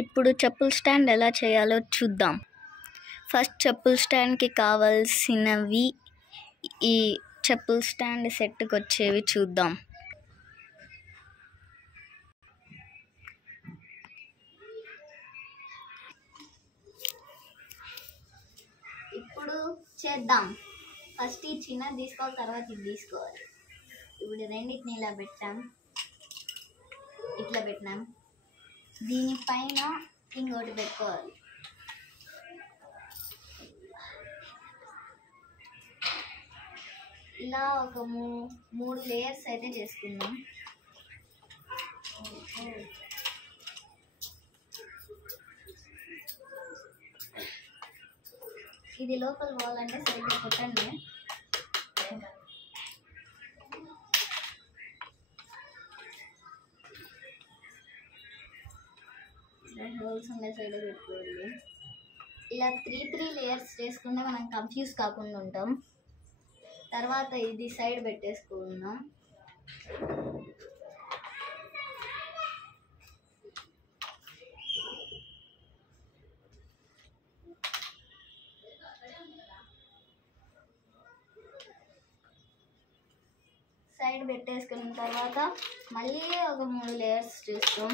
ఇప్పుడు చెప్పుల స్టాండ్ ఎలా చేయాలో చూద్దాం. ఫస్ట్ చెప్పుల స్టాండ్కి కావాల్సినవి ఈ చెప్పుల స్టాండ్ సెట్కి వచ్చేవి చూద్దాం. ఇప్పుడు చేద్దాం. ఫస్ట్ ఈ చిన్నది తీసుకోవాలి, తర్వాత ఇది తీసుకోవాలి. ఇప్పుడు రెండింటిని ఇలా పెట్టాం, ఇట్లా పెట్టినాం. దీనిపైన ఇంకోటి పెట్టుకోవాలి. ఇలా ఒక మూడు లేయర్స్ అయితే చేసుకుందాం. ఇది లోపల పోవాలంటే సరిగ్గా కొట్టండి. హోల్స్ ఉండే సైడ్ పెట్టుకోవాలి. ఇలా త్రీ లేయర్స్ చేసుకుంటే మనం కన్ఫ్యూజ్ కాకుండా ఉంటాం. తర్వాత ఇది సైడ్ పెట్టేసుకుందాం. సైడ్ పెట్టేసుకున్న తర్వాత మళ్ళీ ఒక 3 లేయర్స్ చేస్తాం.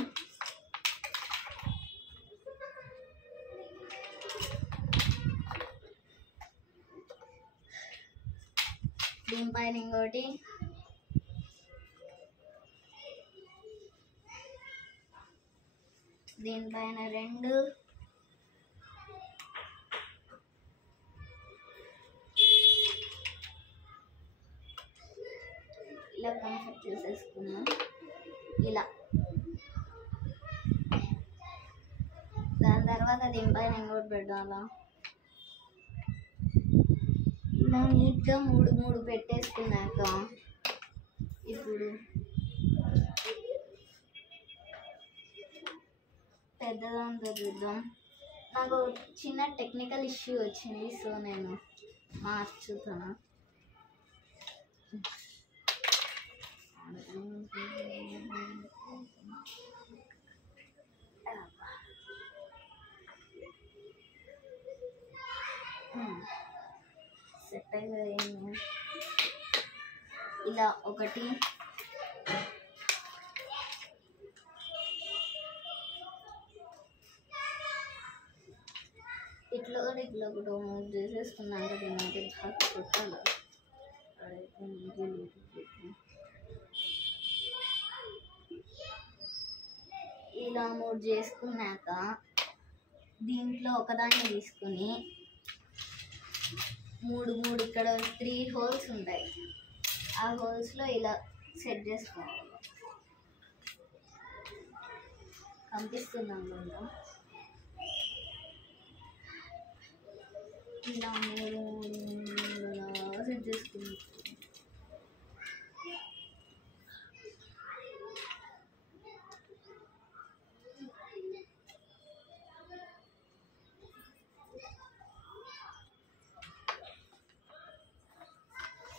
దీనిపైన ఇంకోటి, దీనిపైన 2, ఇలా కన్వర్ట్ చేసేసుకున్నాం. ఇలా దాని తర్వాత దీనిపైన ఇంకోటి పెట్టాలా. ఇలా నీట్గా 3 పెట్టేసుకున్నాక ఇప్పుడు పెద్దదాంతో చూద్దాం. నాకు చిన్న టెక్నికల్ ఇష్యూ వచ్చింది, సో నేను మార్చుతాను. సెట్ అయిపోయింది. ఇలా ఒకటి, ఇట్లా ఒకటి మూవ్ చేసేసుకున్నాక దీనికి కొట్టాలి. ఇలా మూవ్ చేసుకున్నాక దీంట్లో ఒకదాన్ని తీసుకుని 3 ఇక్కడ 3 హోల్స్ ఉంటాయి. ఆ హోల్స్లో ఇలా సెట్ చేసుకోవాలి. కనిపిస్తున్నాం కదా, ఇలా 3 సెట్ చేసుకున్నాం.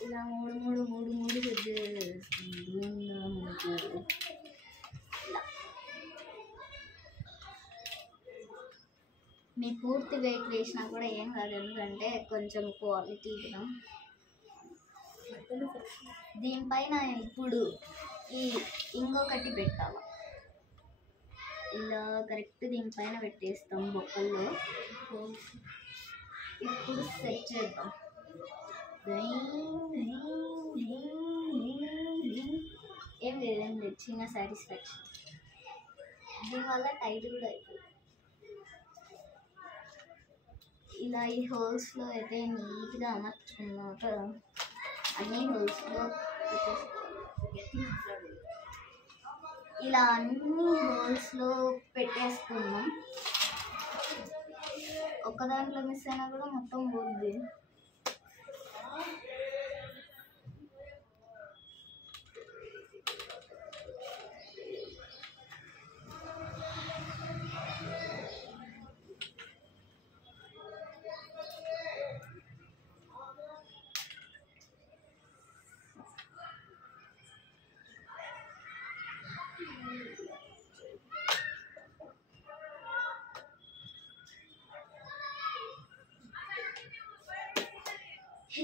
ఇలా 3 సెట్ చేసుకుంటాం. మీ పూర్తి వెయిట్ వేసినా కూడా ఏం కాదు, ఎందుకంటే కొంచెం క్వాలిటీ కూడా. దీనిపైన ఇప్పుడు ఇంకొకటి పెట్టాలి. ఇలా కరెక్ట్ దీనిపైన పెట్టేస్తాం బొక్కల్లో. ఇప్పుడు సెట్ చేద్దాం. ఏం లేదు, చిన్న సాటిస్ఫాక్షన్. దీనివల్ల టైట్ కూడా అవుతుంది. ఇలా ఈ హోల్స్లో అయితే నీట్గా అమర్చుకున్నాక అన్ని హోల్స్లో ఇలా అన్ని హోల్స్లో పెట్టేసుకున్నాం. ఒక దాంట్లో మిస్ అయినా కూడా మొత్తం పోద్ది.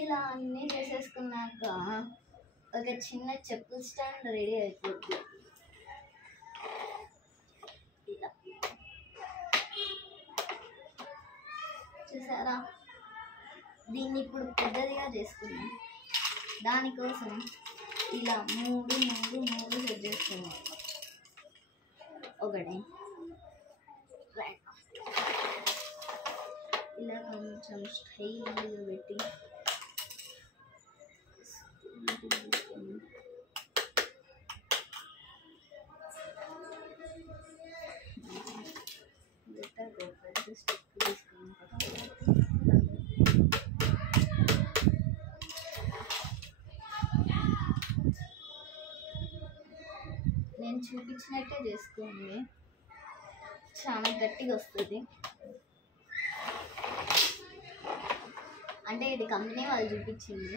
ఇలా అన్నీ చేసేసుకున్నాక ఒక చిన్న చెప్పుల స్టాండ్ రెడీ అయిపోతుంది. ఇలా చూసారా? దీన్ని ఇప్పుడు పెద్దదిగా చేసుకున్నాం. దానికోసం ఇలా మూడు సెట్ చేసుకున్నాం. ఒకటి ఇలా కొంచెం స్టైల్గా పెట్టి నేను చూపించినట్టే చేసుకోండి, చాలా గట్టిగా వస్తుంది. అంటే ఇది కంపెనీ వాళ్ళు చూపించింది.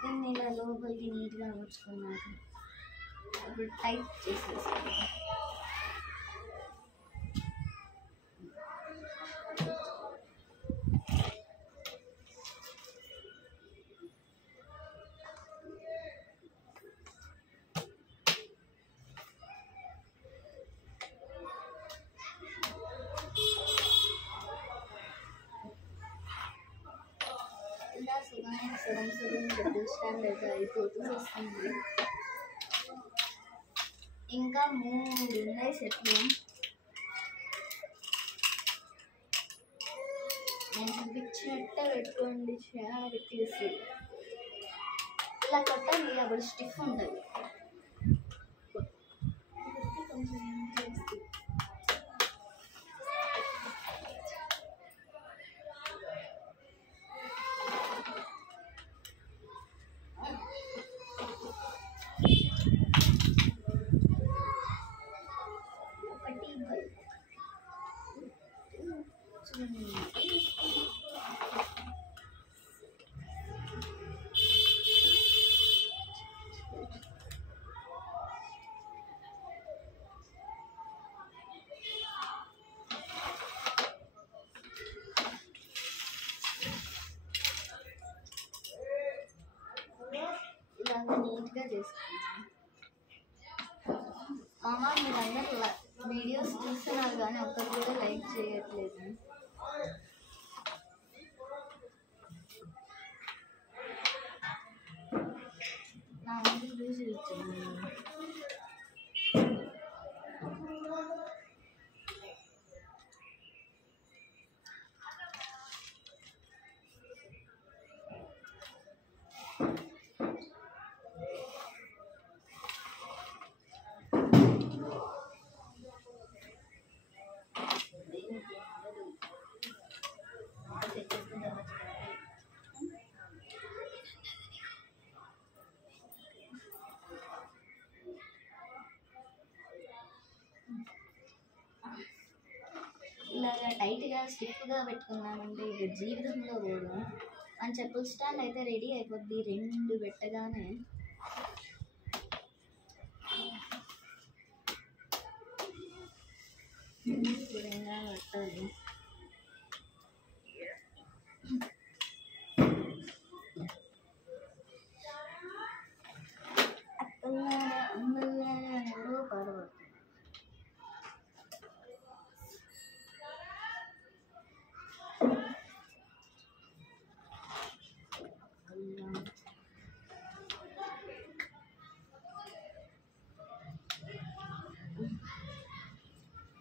దీన్ని ఇలా లోపలికి నీట్గా అమర్చుకున్నాక ఇప్పుడు టైట్ చేసేసుకున్నాం. ఇలా సగం డబుల్ స్టాండ్ అయితే అయిపోతూ వస్తుంది. ఇంకా 3 ఉన్నాయి సెట్లు. నేను చూపించినట్టే పెట్టుకోండి, చాలా పెట్టేసి ఇలా కొట్టండి, అప్పుడు స్టిఫ్ ఉంటుంది. కొంచెం చేసి ఇలాగా నీట్గా చేసుకుంటాం. మామ మీరందరూ వీడియోస్ చూస్తున్నారు కానీ ఒక్కరు కూడా లైక్ చేయట్లేదు. నా వీడియో చూపించాను. ఇలాగా టైట్గా స్టిఫ్గా పెట్టుకున్నామంటే ఇక జీవితంలో కూడా మన చెప్పుల స్టాండ్ అయితే రెడీ అయిపోద్ది. 2 పెట్టగానే దూరంగా పెట్టాలి. అక్కల్లానే ఎవరో పాడబడుతుంది.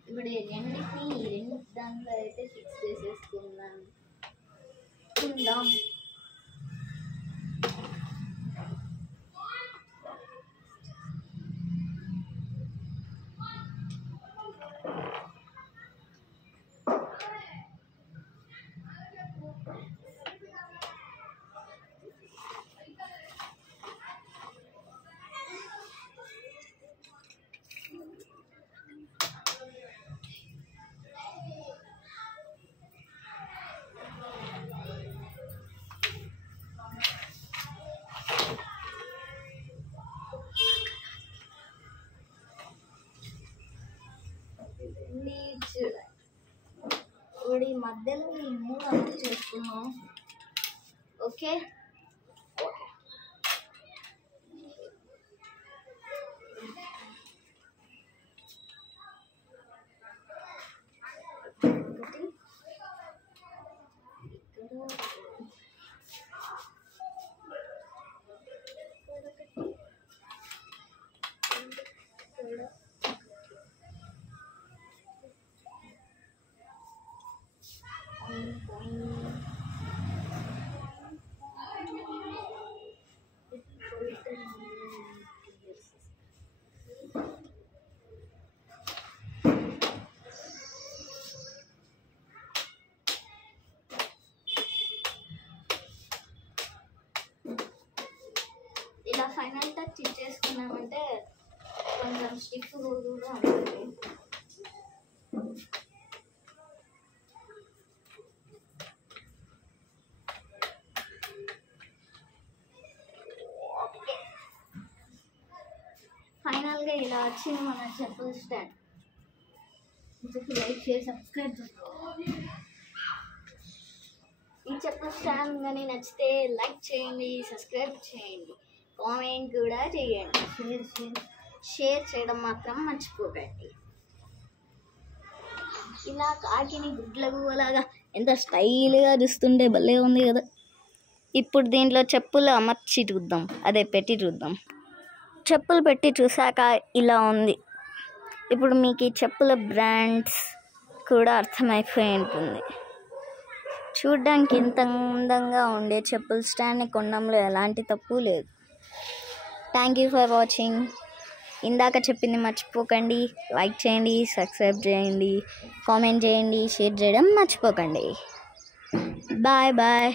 ఇప్పుడు రెండింటిని 2 దాంట్లో అయితే ఫిక్స్ చేసేసుకుందాం. ఇప్పుడు ఈ మధ్యలో ఈ 3 అమలు చేసుకున్నాం. ఓకే, ఇలా ఫైనల్ టచ్ ఇచ్చేసుకున్నామంటే కొంచెం స్టిఫ్ కూడా ఉంటుంది. ఫైనల్గా ఇలా వచ్చింది మన చెప్పుల స్టాండ్. లైక్ చేసి సబ్స్క్రైబ్ చేసుకోండి. ఈ చెప్పుల స్టాండ్ కానీ నచ్చితే లైక్ చేయండి, సబ్స్క్రైబ్ చేయండి, కామెంట్ కూడా చేయండి, షేర్ చేయడం మాత్రం మర్చిపోకండి. ఇలా కాకిని గుడ్ల గువ్వలాగా ఎంత స్టైల్గా చూస్తుంటే భలే ఉంది కదా. ఇప్పుడు దీంట్లో చెప్పులు అమర్చి చూద్దాం, అదే పెట్టి చూద్దాం. చెప్పులు పెట్టి చూసాక ఇలా ఉంది. ఇప్పుడు మీకు ఈ చెప్పుల బ్రాండ్స్ కూడా అర్థమైపోయి ఉంటుంది. చూడ్డానికి ఇంత అందంగా ఉండే చెప్పుల స్టాండ్ని కొనడంలో ఎలాంటి తప్పు లేదు. Thank you for watching. ఇందాక చెప్పింది మర్చిపోకండి. లైక్ చేయండి, సబ్స్క్రైబ్ చేయండి, కామెంట్ చేయండి, షేర్ చేయడం మర్చిపోకండి. Bye bye.